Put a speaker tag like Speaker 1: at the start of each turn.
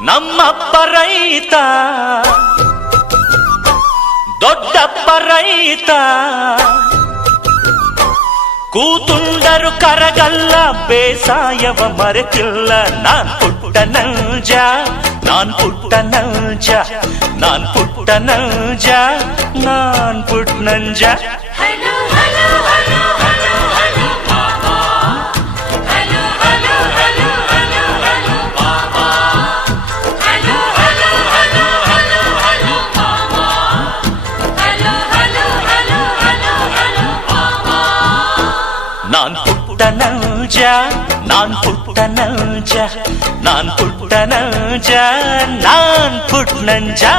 Speaker 1: ನಮ್ಮಪ್ಪ ರೈತ ದೊಡ್ಡಪ್ಪ ರೈತ ಕೂತುಂಡರು ಕರಗಲ್ಲ ಬೇಸಾಯವ ಮರೆತಿಲ್ಲ ನಾನ್ ಪುಟ್ಟ ನಲ್ಜ ನಾನ್ ಪುಟ್ಟ ನಲ್ಜ ನಾನ್ ಪುಟ್ಟ ನಲ್ಜ ನಾನ್ ಪುಟ್ಟ ನಂಜ நான் புட்ட நஞ்சா நான் புட்ட நஞ்சா நான் புட்ட நஞ்சா நான் புட் நஞ்சா.